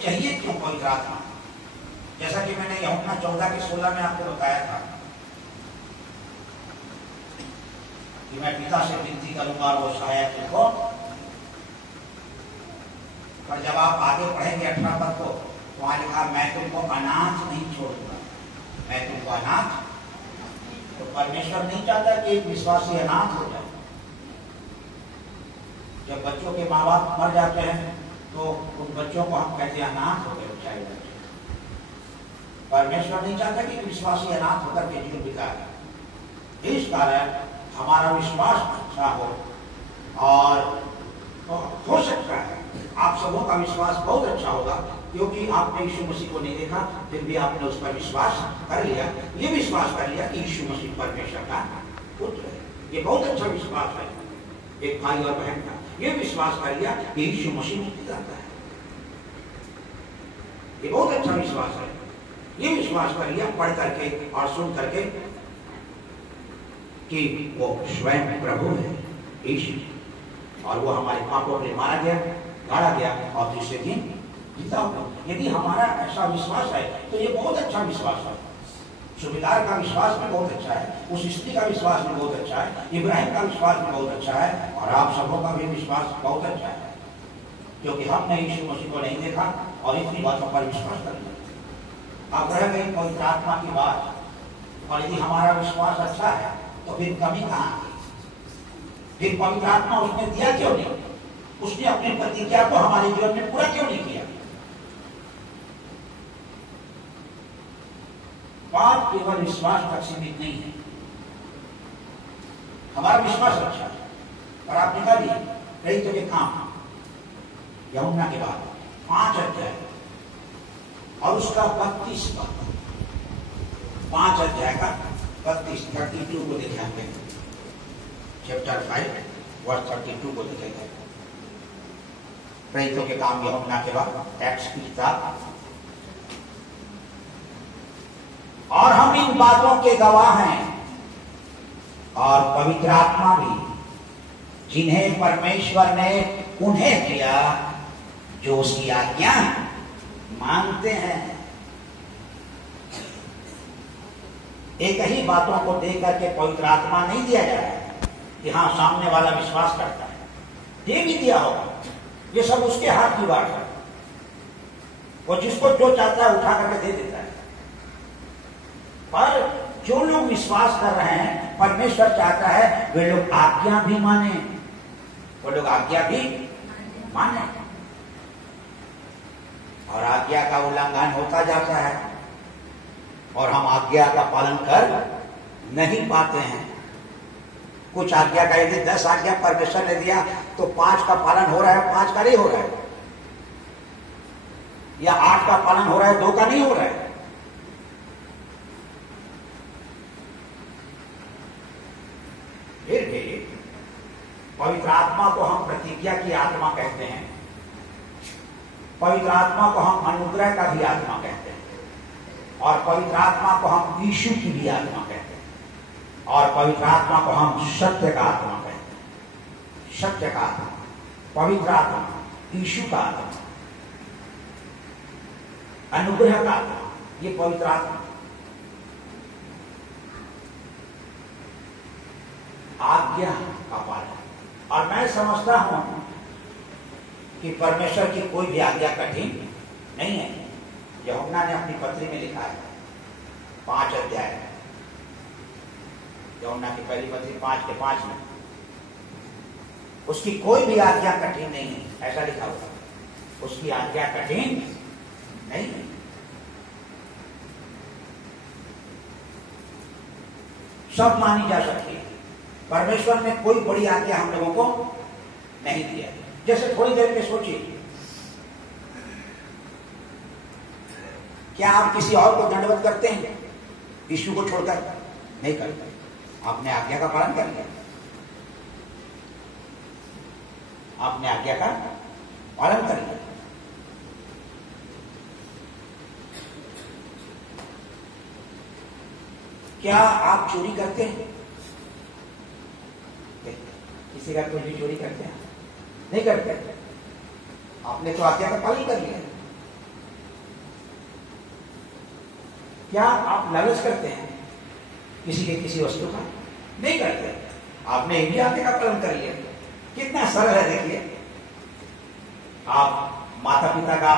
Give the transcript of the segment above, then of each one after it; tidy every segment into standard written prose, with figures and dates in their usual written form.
चाहिए क्यों पवित्र आत्मा? जैसा कि मैंने यूहन्ना 14 के 16 में आपको बताया था कि मैं पिता से विनती करूंगा वो सहायक तुमको, पर जब आप आगे पढ़ेंगे 18 पद को तो वहां लिखा मैं तुमको अनाथ नहीं छोड़ूंगा, मैं तुमको अनाथ। तो परमेश्वर नहीं चाहता कि एक विश्वासी अनाथ हो जाए। जब बच्चों के माँ बाप मर जाते हैं तो उन बच्चों को हम कहते हैं अनाथ हो गए बेचारे बच्चे। परमेश्वर नहीं चाहता कि विश्वासी अनाथ होकर के जीवन बिताए। इस कारण हमारा विश्वास अच्छा हो, और हो सकता है आप सबों का विश्वास बहुत अच्छा होगा क्योंकि आपने यीशु मसीह को नहीं देखा, फिर भी आपने उस पर विश्वास कर लिया। ये विश्वास कर लिया कि यीशु मसीह परमेश्वर का पुत्र है। ये बहुत अच्छा विश्वास है एक भाई और बहन का। ये विश्वास कर लिया कि यीशु मसीह मुक्तिदाता है। ये बहुत अच्छा विश्वास है। ये विश्वास कर लिया पढ़ करके और सुन करके कि वो स्वयं प्रभु है यीशु, और वो हमारे पापों के लिए मारा गया, गाड़ा गया और तीसरे दिन जीता हुआ। यदि हमारा ऐसा विश्वास है तो ये बहुत अच्छा विश्वास है। सुबेदार का विश्वास भी बहुत अच्छा है, उस स्त्री का विश्वास भी बहुत अच्छा है, इब्राहिम का विश्वास भी बहुत अच्छा है, और आप सबों का भी विश्वास बहुत अच्छा है क्योंकि हमने यीशु मसीह को नहीं देखा और इतनी बातों पर विश्वास कर लिया। अब रह गई पवित्र आत्मा की बात, और यदि हमारा विश्वास अच्छा है तो फिर कमी कहाँ है? फिर पवित्र आत्मा उसने दिया क्यों नहीं? उसने अपनी प्रतिज्ञा को हमारे जीवन में पूरा क्यों नहीं किया? बात केवल विश्वास तक सीमित नहीं है। हमारा विश्वास अच्छा है, और आप निकालिए प्रेरितों के काम यूहन्ना के बाद 5 अध्याय और उसका 32 पद, 5 अध्याय का 32 को देखें हमने, चैप्टर 5 वर्स 32 को देखेंगे। प्रेरितों के काम यूहन्ना के बाद एक्ट्स की किताब। और हम इन बातों के गवाह हैं, और पवित्र आत्मा भी जिन्हें परमेश्वर ने उन्हें दिया जो उसकी आज्ञा मानते हैं। एक ही बातों को देख करके पवित्र आत्मा नहीं दिया जा रहा है कि हाँ सामने वाला विश्वास करता है, दे भी दिया होगा। ये सब उसके हाथ की बात है। वो जिसको जो चाहता है उठा करके दे देता है। पर जो लोग विश्वास कर रहे हैं, परमेश्वर चाहता है वे लोग आज्ञा भी माने, वो लोग आज्ञा भी माने। और आज्ञा का उल्लंघन होता जाता है और हम आज्ञा का पालन कर नहीं पाते हैं। कुछ आज्ञा का यदि 10 आज्ञा परमेश्वर ने दिया तो 5 का पालन हो रहा है, 5 का नहीं हो रहा है, या 8 का पालन हो रहा है, 2 का नहीं हो रहा है। फिर भी पवित्र आत्मा को हम प्रतिज्ञा की आत्मा कहते हैं, पवित्र आत्मा को हम अनुग्रह का भी आत्मा कहते हैं, और पवित्र आत्मा को हम यीशु की भी आत्मा कहते हैं, और पवित्र आत्मा को हम सत्य का आत्मा कहते हैं। सत्य का आत्मा, पवित्र आत्मा, यीशु का आत्मा, अनुग्रह का आत्मा, ये पवित्र आत्मा। आज्ञा का पालन। और मैं समझता हूं कि परमेश्वर की कोई भी आज्ञा कठिन नहीं है। यूहन्ना ने अपनी पत्री में लिखा है 5 अध्याय, यूहन्ना की पहली पत्री 5 के 5 में, उसकी कोई भी आज्ञा कठिन नहीं है, ऐसा लिखा हुआ। उसकी आज्ञा कठिन नहीं है। सब मानी जा सकती है। परमेश्वर ने कोई बड़ी आज्ञा हम लोगों को नहीं दिया। जैसे थोड़ी देर में सोचिए, क्या आप किसी और को दंडवत करते हैं? यीशु को छोड़कर नहीं करते। आपने आज्ञा का पालन कर लिया, आपने आज्ञा का पालन कर लिया। क्या आप चोरी करते हैं? किसी का कोई भी चोरी करते हैं? नहीं करते। आपने तो आज्ञा का पालन कर लिया। क्या आप लालच करते हैं किसी के किसी वस्तु का? नहीं करते। आपने एक भी आज्ञा का पालन कर लिया। कितना सरल है देखिए। आप माता पिता का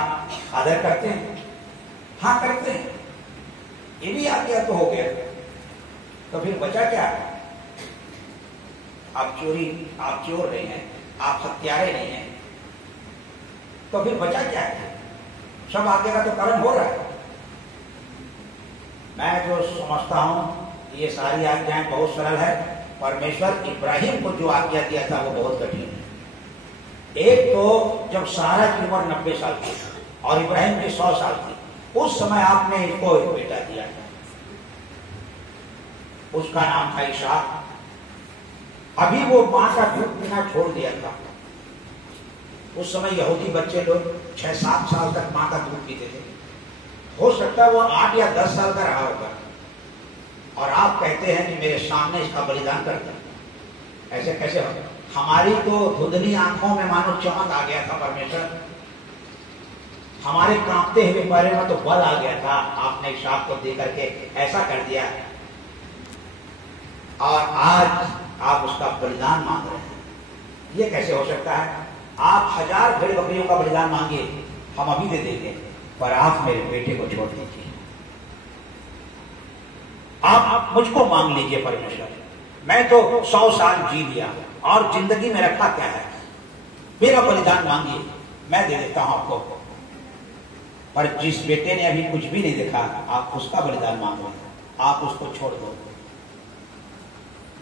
आदर करते हैं? हाँ करते हैं। ये भी आज्ञा तो हो गया। तो फिर बचा क्या? आप चोर नहीं हैं, आप हत्यारे नहीं हैं, तो फिर बचा क्या है? सब आज्ञा का तो पालन हो रहा है। मैं जो समझता हूं ये सारी आज्ञाएं बहुत सरल है। परमेश्वर इब्राहिम को जो आज्ञा दिया था वो बहुत कठिन है। एक तो जब सारा की उम्र 90 साल की और इब्राहिम की 100 साल की, उस समय आपने इसको एक बेटा दिया, उसका नाम था इसहाक। अभी वो मां का दूध पीना छोड़ दिया था। उस समय यहूदी बच्चे लोग 6-7 साल तक मां का दूध पीते थे। हो सकता है वो 8 या 10 साल का रहा होगा, और आप कहते हैं कि मेरे सामने इसका बलिदान कर दो। ऐसे कैसे होगा? हमारी तो धुंधली आंखों में मानो चमक आ गया था परमेश्वर, हमारे कांपते हुए पैरों में तो बल आ गया था। आपने इसहाक को दे करके ऐसा कर दिया, और आज आप उसका बलिदान मांग रहे हैं। ये कैसे हो सकता है? आप 1000 भेड़ बकरियों का बलिदान मांगिए, हम अभी दे देंगे, पर आप मेरे बेटे को छोड़ दीजिए। आप मुझको मांग लीजिए परमेश्वर। मैं तो 100 साल जी लिया और जिंदगी में रखा क्या है? मेरा बलिदान मांगिए, मैं दे देता हूं आपको। पर जिस बेटे ने अभी कुछ भी नहीं देखा, आप उसका बलिदान मांग लो, आप उसको छोड़ दो,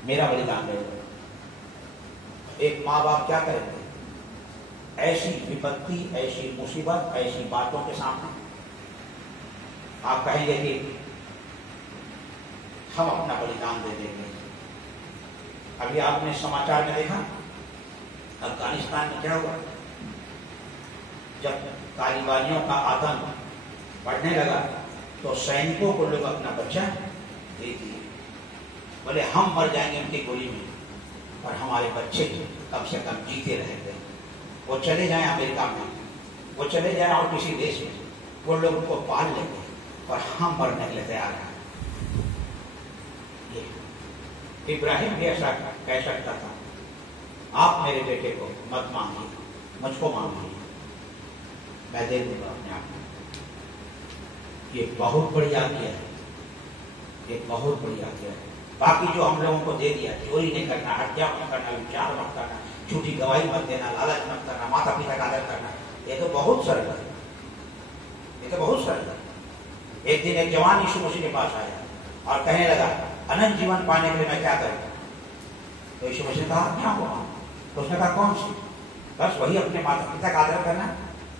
मेरा बलिदान दे दो। एक माँ बाप क्या करेंगे ऐसी विपत्ति, ऐसी मुसीबत, ऐसी बातों के सामने? आप कहेंगे कि हम अपना बलिदान दे देंगे। अभी आपने समाचार में देखा अफगानिस्तान में क्या हुआ? जब तालिबानियों का आतंक बढ़ने लगा तो सैनिकों को लोग अपना बच्चा दे दिए। बोले हम मर जाएंगे उनकी गोली में, और हमारे बच्चे कम से कम जीते रहेंगे। वो चले जाएं अमेरिका में, वो चले जाएं और किसी देश में, वो लोग उनको पाल लेंगे, और हम मरने के लिए तैयार हैं। इब्राहिम भी ऐसा कह सकता था, आप मेरे बेटे को मत मांगिए, मुझको मांगिए, मैं दे दूंगा अपने आप को। ये बहुत बड़ी आज्ञा है, ये बहुत बड़ी आज्ञा है। बाकी जो हम लोगों को दे दिया, चोरी नहीं करना, हत्या मत करना, विचार मत करना, झूठी गवाही मत देना, लालच मत करना, माता पिता का आदर करना, ये तो बहुत सरल है, ये तो बहुत सरल है। एक दिन एक जवान यीशु मसीह के पास आया और कहने लगा, अनंत जीवन पाने के लिए मैं क्या करूं? तो यीशु मसीह ने कहा, क्या हुआ? तो उसने कहा, कौन सी? बस वही, अपने माता पिता का आदर करना,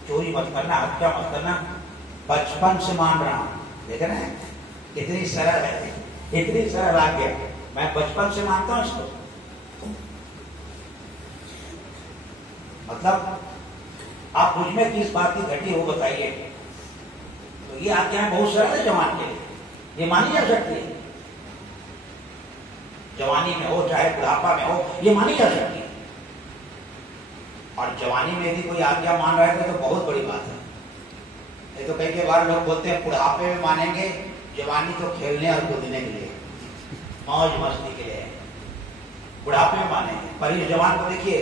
चोरी मत करना, हत्या मत करना, बचपन से मान रहा हूं। देखे ना कितनी सरल है, इतनी सरल आज्ञा, मैं बचपन से मानता हूं इसको। मतलब आप मुझ में किस बात की घटी हो बताइए। तो ये आज्ञा बहुत सरल है जवान के लिए, ये मानी जा सकती है। जवानी में हो चाहे बुढ़ापा में हो, ये मानी जा सकती है। और जवानी में यदि कोई आज्ञा मान रहा है तो बहुत बड़ी बात है। ये तो कई बार लोग बोलते हैं बुढ़ापे में मानेंगे, जवानी तो खेलने और कूदने के लिए, मौज मस्ती के लिए, बुढ़ापे में मानेंगे। पर इस जवान को देखिए,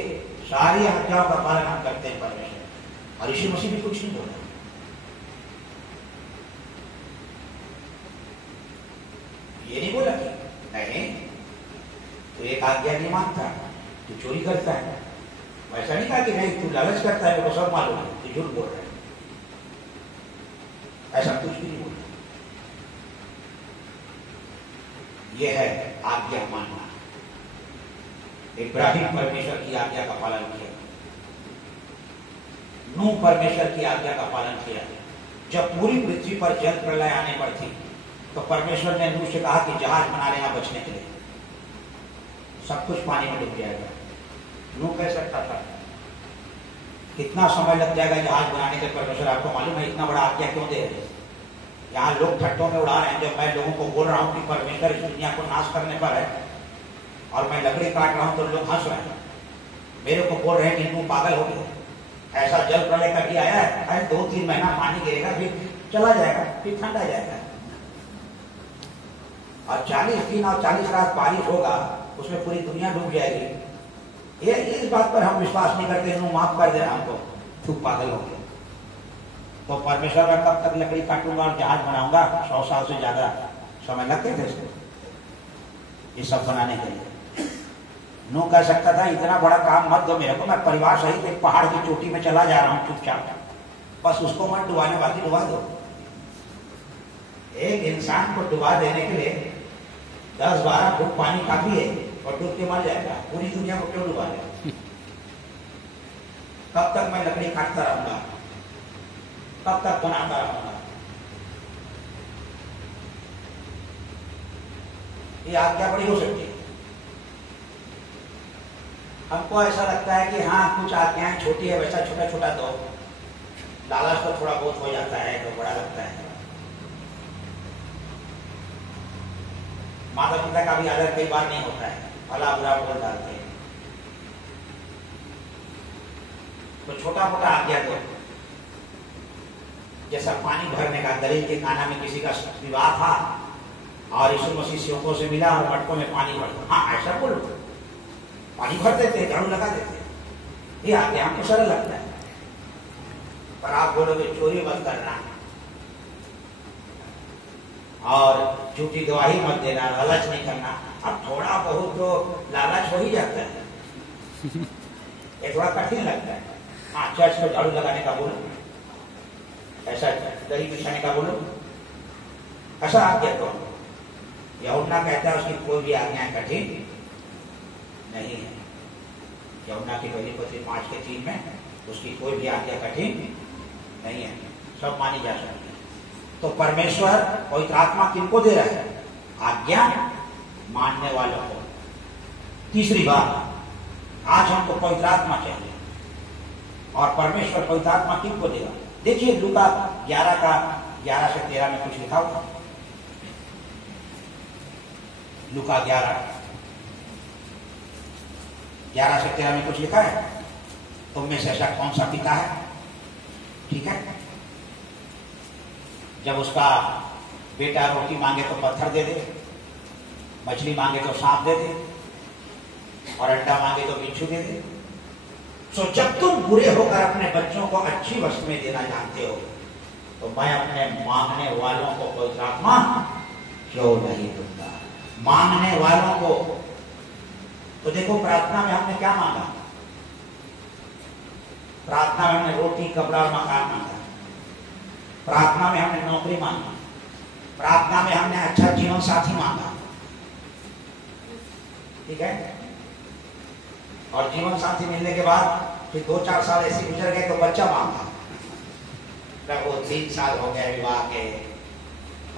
सारी आज्ञाओं का पालन हम करते हैं परमेश्वर, और यीशु मसीह भी कुछ नहीं बोला। ये नहीं बोला कि नहीं तो एक आज्ञा नहीं मानता, तू चोरी करता है। वैसा नहीं कहा कि नहीं तू लालच करता है, मेरे को सब मालूम है, तू झूठ बोल रहा है। ऐसा कुछ भी नहीं बोलता। यह है आज्ञा मानना। इब्राहिम परमेश्वर की आज्ञा का पालन किया, नूह परमेश्वर की आज्ञा का पालन किया। जब पूरी पृथ्वी पर जल प्रलय आने पर थी तो परमेश्वर ने नूह से कहा कि जहाज बना लेना बचने के लिए, सब कुछ पानी में डूब जाएगा। नूह कह सकता था कितना समय लग जाएगा जहाज बनाने के, परमेश्वर आपको मालूम है, इतना बड़ा आज्ञा क्यों दे रहे हैं? यहाँ लोग ठट्टों में उड़ा रहे हैं। जब मैं लोगों को बोल रहा हूँ कि परमेश्वर इस दुनिया को नाश करने पर है और मैं लकड़ी काट रहा हूं तो लोग हंस रहे हैं, मेरे को बोल रहे हैं कि तू पागल हो गया, ऐसा जल प्रलय कभी आया है? 2-3 महीना पानी गिरेगा, फिर चला जाएगा, फिर ठंडा जाएगा। और 40 दिन और 40 रात बारिश होगा, उसमें पूरी दुनिया डूब जाएगी। ये इस बात पर हम विश्वास नहीं करते, इन्हों माफ कर देना हमको, तू पागल हो गया। तो परमेश्वर मैं कब तक लकड़ी काटूंगा और जहाज बनाऊंगा, 100 साल से ज्यादा समय लगते थे इसको, ये सब बनाने के लिए। नूह कह सकता था इतना बड़ा काम मत दो मेरे को, मैं परिवार सहित एक पहाड़ की चोटी में चला जा रहा हूं चुपचाप, बस उसको मत डुबाने, बाकी डुबा दो। एक इंसान को डुबा देने के लिए 10-12 फुट पानी काफी है और डूब के मर जाएगा, पूरी दुनिया को क्यों डुबा देगा? कब तक मैं लकड़ी काटता रहूंगा, कब तक बनाता रहूंगा? ये आज्ञा बड़ी हो सकती है। हमको ऐसा लगता है कि हाँ कुछ आज्ञाएं छोटी है, वैसा छोटा छोटा दो, लालच तो थोड़ा बहुत हो जाता है तो बड़ा लगता है। माता पिता का भी आदर कई बार नहीं होता है, भला बुरा बोल डालते हैं, तो छोटा मोटा आज्ञा दो। जैसा पानी भरने का, दलील के काना में किसी का विवाह था और यीशु मसीह सेवकों से मिला और मटकों में पानी भर, हाँ ऐसा बोलो, पानी भर देते, झाड़ू लगा देते, ये आज्ञा हमको सरल लगता है। पर आप बोलोगे चोरी मत करना और झूठी गवाही मत देना, लालच नहीं करना, अब थोड़ा बहुत तो लालच हो ही जाता है, ये थोड़ा कठिन लगता है। हाँ चर्च को झाड़ू लगाने का बोलो, ऐसा दही बिछाने का बोलो, ऐसा आज्ञा दो। यूहन्ना कहता है उसकी कोई भी आज्ञा कठिन नहीं है। यूहन्ना की पहली पत्री 5:3 में उसकी कोई भी आज्ञा कठिन नहीं है, सब मानी जा सकती है। तो परमेश्वर पवित्र आत्मा किनको दे रहा है? आज्ञा मानने वालों को। तीसरी बात, आज हमको पवित्र आत्मा चाहिए और परमेश्वर पवित्र आत्मा किनको देगा? देखिए लूका 11 से 13 में कुछ लिखा हुआ। लूका 11 से 13 में कुछ लिखा है। तुम में से ऐसा कौन सा पिता है, ठीक है, जब उसका बेटा रोटी मांगे तो पत्थर दे दे, मछली मांगे तो सांप दे दे और अंडा मांगे तो बिच्छू दे दे? तो जब तुम बुरे होकर अपने बच्चों को अच्छी वस्तुएं देना जानते हो, तो मैं अपने मांगने वालों को पवित्र आत्मा क्यों नहीं दूंगा? मांगने वालों को तो देखो, प्रार्थना में हमने क्या मांगा? प्रार्थना में हमने रोटी, कपड़ा और मकान मांगा, प्रार्थना में हमने नौकरी मांगी, प्रार्थना में हमने अच्छा जीवन साथी मांगा, ठीक है, और जीवन साथी मिलने के बाद फिर 2-4 साल ऐसे गुजर गए तो बच्चा मांगा। वो 3 साल हो गए विवाह के,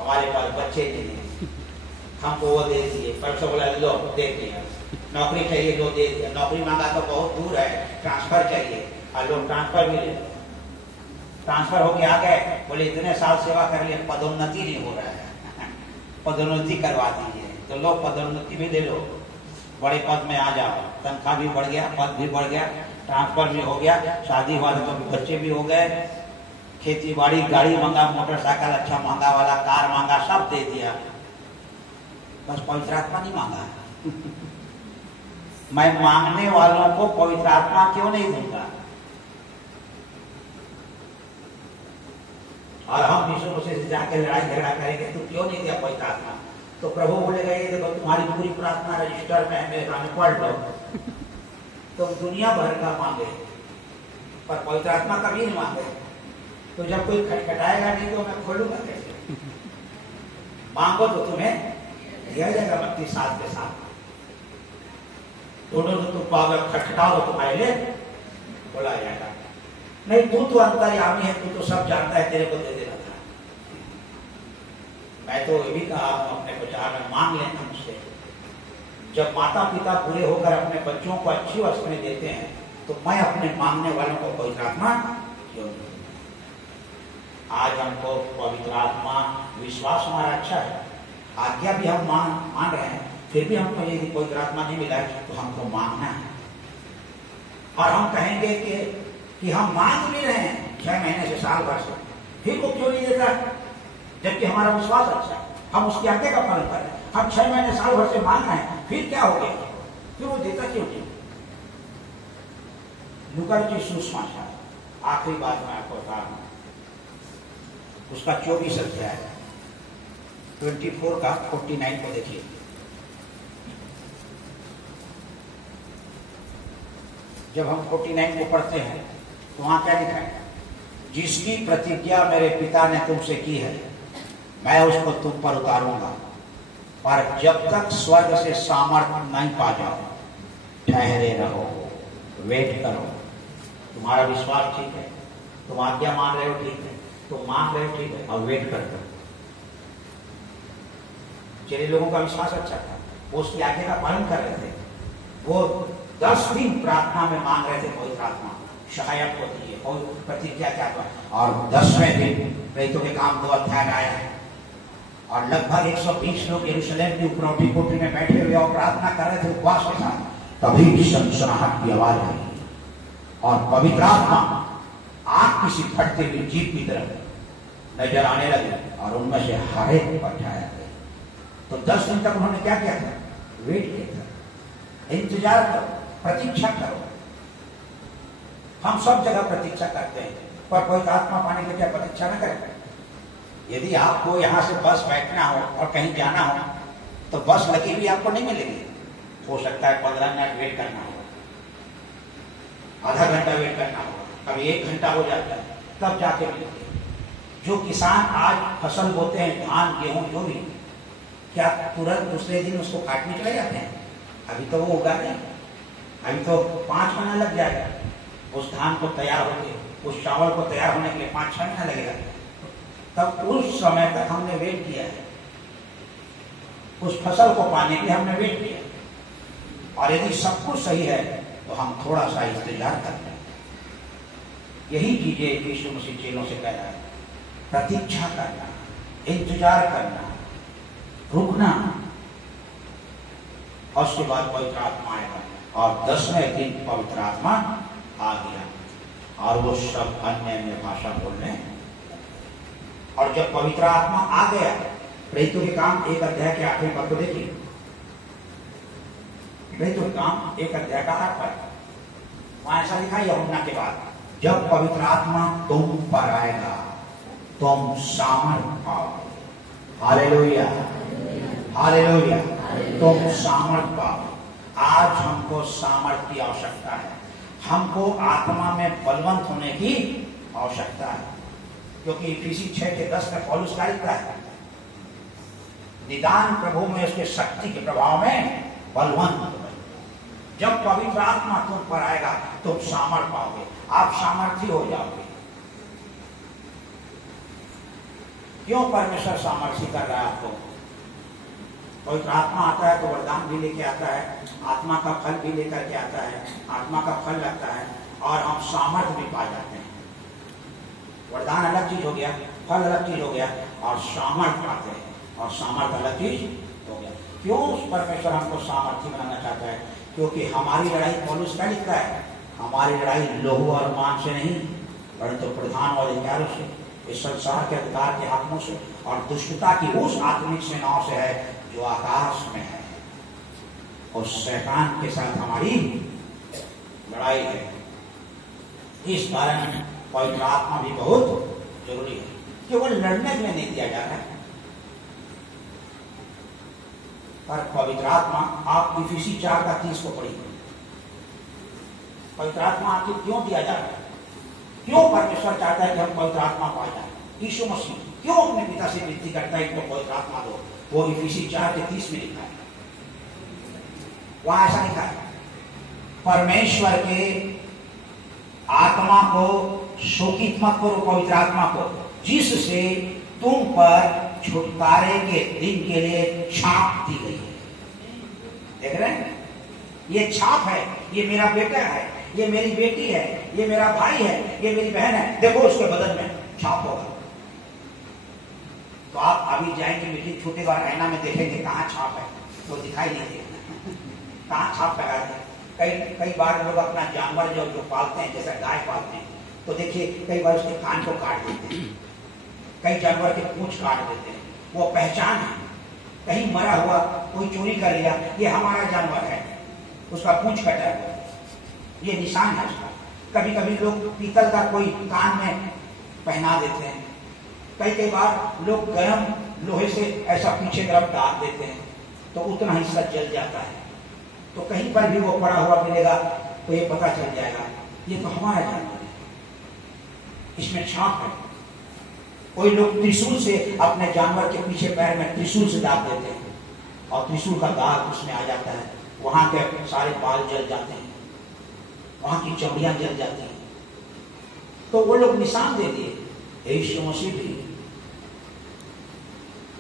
हमारे पास बच्चे नहीं, हमको वो दे दिए, परसों बोला लो दे दिया, नौकरी चाहिए लो दे दिया, नौकरी मांगा तो बहुत दूर है, ट्रांसफर चाहिए, और लोग ट्रांसफर भी ले, ट्रांसफर होके आ गए, बोले इतने साल सेवा कर लिए, पदोन्नति नहीं हो रहा है, पदोन्नति करवा दीजिए, तो लो पदोन्नति भी ले लो, बड़े पद में आ जाओ, तनख्वाह भी बढ़ गया, पद भी बढ़ गया, ट्रांसफर भी हो गया, शादी हुआ तो बच्चे भी हो गए, खेती बाड़ी, गाड़ी मांगा, मोटरसाइकिल अच्छा मांगा वाला, कार मांगा, सब दे दिया, बस पवित्र आत्मा नहीं मांगा। मैं मांगने वालों को पवित्र आत्मा क्यों नहीं दूंगा? और हम यीशु मसीह से जाकर लड़ाई झगड़ा करेंगे तो क्यों नहीं दिया पवित्र आत्मा? तो प्रभु बोलेगा ये देखो तुम्हारी पूरी प्रार्थना रजिस्टर में है, मेरे सामने पढ़ लो, तो दुनिया भर का मांगे पर पवित्र आत्मा कभी नहीं मांगे। तो जब कोई खटखटाएगा नहीं तो मैं खोलूंगा कैसे? मांगो तो तुम्हें दिया जाएगा 32 साल के साथ, दोनों तो तुम पाओगे, खटखटाओ तो तुम्हारे लिए बोला जाएगा। नहीं तू तो अंतर्यामी है, तू तो सब जानता है, तेरे को दे देना था। मैं तो ये भी कहा अपने विचार में, मांग लेना मुझसे। जब माता पिता पूरे होकर अपने बच्चों को अच्छी वस्तुएं देते हैं तो मैं अपने मांगने वालों को पवित्र आत्मा क्यों दूं? आज हमको पवित्र आत्मा, विश्वास हमारा अच्छा है, आज्ञा भी हम मान रहे हैं, फिर भी हमको यदि पवित्र आत्मा नहीं मिला तो हमको मांगना है। और हम कहेंगे कि हम मांग भी रहे हैं 6 महीने से, साल भर से, फिर वो क्यों नहीं देता? जबकि हमारा विश्वास अच्छा है, हम उसकी आज्ञा का पालन कर रहे हैं, हम 6 महीने साल भर से मांग रहे हैं, फिर क्या हो गया? फिर वो देता क्यों नहीं? मुखर्जी सुषमाचार, आखिरी बात मैं आपको बता रहा हूं, उसका 24 अध्याय 24 का 49 को देखिए। जब हम 49 को पढ़ते हैं तो वहां क्या लिखा है? जिसकी प्रतिज्ञा मेरे पिता ने तुमसे की है, मैं उसको तुम पर उतारूंगा, पर जब तक स्वर्ग से सामर्थ्य नहीं पा जाओ, ठहरे रहो, वेट करो। तुम्हारा विश्वास ठीक है, तुम आज्ञा मान रहे हो ठीक है, तुम मांग रहे हो ठीक है, और वेट करते हो। चलिए, लोगों का विश्वास अच्छा था, वो उसकी आज्ञा का पालन कर रहे थे। वो 10 दिन प्रार्थना में मांग रहे थे, कोई प्रार्थना सहायक होती है, कोई प्रतिज्ञा क्या था, और 10वें दिन प्रेरितों के काम 2 अध्याय में आया है, और लगभग 120 लोग यरूशलेम की उपरौठी कोठरी में बैठे हुए और प्रार्थना कर रहे थे उपवास के साथ। तभी सनसनाहट की आवाज आई और पवित्र आत्मा आग की सी फटते हुई जीप की तरफ नजर आने लगे और उनमें से हर एक पर छाया गया। तो 10 दिन तक उन्होंने क्या किया था? वेट किया था, इंतजार करो, प्रतीक्षा करो। हम सब जगह प्रतीक्षा करते हैं, पर कोई आत्मा पाने के क्या प्रतीक्षा न करें? यदि आपको यहां से बस बैठना हो और कहीं जाना हो तो बस लगी भी आपको नहीं मिलेगी। हो सकता है 15 मिनट वेट करना हो, आधा घंटा वेट करना हो, कभी 1 घंटा हो जाता है, तब जाके मिलती है। जो किसान आज फसल बोते हैं, धान गेहूं जो भी, क्या तुरंत दूसरे दिन उसको काटने चले जाते हैं? अभी तो वो उगा नहीं, अभी तो 5 महीना लग जाएगा उस धान को तैयार होने, उस चावल को तैयार होने के लिए 5-6 महीना लगेगा। तब उस समय तक हमने वेट किया है, उस फसल को पाने के लिए हमने वेट किया। और यदि सब कुछ सही है तो हम थोड़ा सा इंतजार करते हैं। यही चीजें यीशु मसीह चेलों से कह रहा है, प्रतीक्षा करना, इंतजार करना, रुकना, और उसके बाद पवित्र आत्मा आएगा। और 10वें दिन पवित्र आत्मा आ गया और वो सब अन्य भाषा बोलने। और जब पवित्र आत्मा आ गया, प्रेरितों के काम 1 अध्याय के आखिरी पद को देखिए। प्रेरितों के काम 1 अध्याय का 8 पद, वहां ऐसा लिखा है यूहन्ना के बाद, जब पवित्र आत्मा तुम पर आएगा तुम सामर्थ पाओगे। हालेलुया, हालेलुया, तुम सामर्थ पाओगे। आज हमको सामर्थ की आवश्यकता है, हमको आत्मा में बलवंत होने की आवश्यकता है। क्योंकि इफिसी 6 के 10 में पौलुस क्या लिखता है? निदान प्रभु में उसके शक्ति के प्रभाव में बलवंत। जब पवित्र आत्मा तुम पर आएगा तुम सामर्थ पाओगे, आप सामर्थी हो जाओगे। क्यों परमेश्वर सामर्थी कर रहा है आपको? पवित्र आत्मा आता है तो वरदान भी लेके आता है, आत्मा का फल भी लेकर के आता है, आत्मा का फल लगता है और हम सामर्थ भी पा जाते हैं। वरदान अलग चीज हो गया, फल अलग चीज हो गया, और सामर्थ पाते हैं, और सामर्थ अलग चीज हो गया। क्यों परमेश्वर हमको सामर्थी बनाना चाहता है? क्योंकि हमारी लड़ाई, पौलुस क्या लिखता है, हमारी लड़ाई लहू और मांस से नहीं, परंतु प्रधान और अधिकारों से, इस संसार के अधिकार के हाथों से, और दुष्टता की उस आत्मिक सेनाओं से है जो आकाश में है। और शैतान के साथ हमारी लड़ाई है। इस कारण पवित्र आत्मा भी बहुत जरूरी है। केवल लड़ने में नहीं दिया जाता है, पर पवित्र आत्मा, आप इफिसी 4 का 30 को पढ़िए। पवित्र आत्मा आपको क्यों दिया जा रहा है? क्यों परमेश्वर चाहता है कि हम पवित्र आत्मा पाए जाए? यीशु मसीह क्यों अपने पिता से विनती करता है कि पवित्र आत्मा दो? वो इफिसी 4 के 30 में लिखा है। वहां ऐसा लिखा है, परमेश्वर के आत्मा को शोकित मत करो, पवित्र आत्मा को, जिससे तुम पर छुटकारे के दिन के लिए छाप दी गई है। देख रहे हैं, ये छाप है, ये मेरा बेटा है, ये मेरी बेटी है, ये मेरा भाई है, ये मेरी बहन है। देखो उसके बदन में छाप होगा। तो आप अभी जाएंगे मीटिंग, छोटे बार आईना में देखेंगे कहाँ छाप है, तो दिखाई नहीं देगा कहाँ छाप लगा है। कई बार लोग अपना जानवर जो पालते हैं, जैसे गाय पालते हैं, तो देखिए कई बार उसके कान को काट देते हैं, कई जानवर के पूंछ काट देते हैं, वो पहचान है। कहीं मरा हुआ कोई चोरी कर लिया, ये हमारा जानवर है, उसका पूंछ कटा हुआ, ये निशान है उसका। कभी कभी लोग पीतल का कोई कान में पहना देते हैं, कई बार लोग गर्म लोहे से ऐसा पीछे तरफ डाल देते हैं, तो उतना हिस्सा जल जाता है। तो कहीं पर भी वो पड़ा हुआ मिलेगा तो ये पता चल जाएगा ये तो हमारा जानवर है, इसमें छाप है। कोई लोग त्रिशूल से अपने जानवर के पीछे पैर में त्रिशूल से दाग देते हैं और त्रिशूल का दाग उसमें आ जाता है, वहां के सारे बाल जल जाते हैं, वहां की चमड़ियां जल जाती हैं। तो वो लोग निशान दे दिए। यीशु मसीह भी,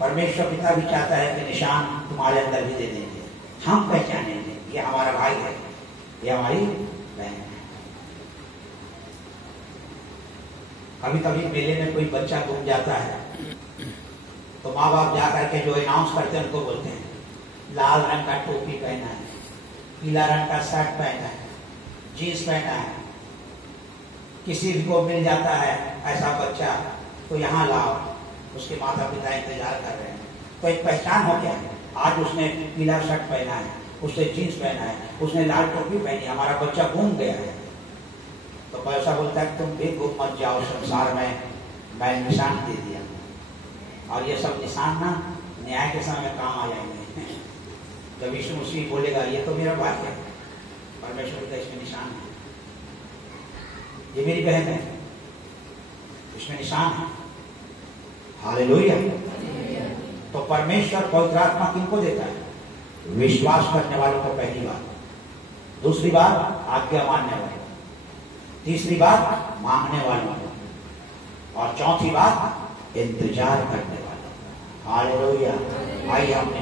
परमेश्वर पिता भी चाहता है कि निशान तुम्हारे अंदर भी दे देंगे, हम पहचानेंगे ये हमारा भाई है, ये हमारी बहन है। कभी कभी मेले में कोई बच्चा गुम जाता है तो माँ बाप जाकर के जो अनाउंस करते हैं उनको बोलते हैं लाल रंग का टोपी पहना है, पीला रंग का शर्ट पहना है, जीन्स पहना है। किसी को मिल जाता है ऐसा बच्चा तो यहाँ लाओ, उसके माता पिता इंतजार कर रहे हैं। तो एक पहचान हो गया है, आज उसने पीला शर्ट पहना है, उसने जीन्स पहना है, उसने लाल टोपी पहनी, हमारा बच्चा घूम गया है। तो पैसा बोलता है तुम भी घूम मत जाओ संसार में, मैं निशान दे दिया। और ये सब निशान ना न्याय के समय में काम आ जाएंगे। जब यीशु मसीह बोलेगा ये तो मेरा भाई है, परमेश्वर का इसमें निशान है, ये मेरी बहन है, इसमें निशान है। हालेलुया। तो परमेश्वर पवित्र आत्मा किनको देता है? विश्वास करने वालों को पहली बात, दूसरी बात आज्ञा मानने वालों, तीसरी बात मांगने वालों को, और चौथी बात इंतजार करने वालों। हालेलुया। आइए हम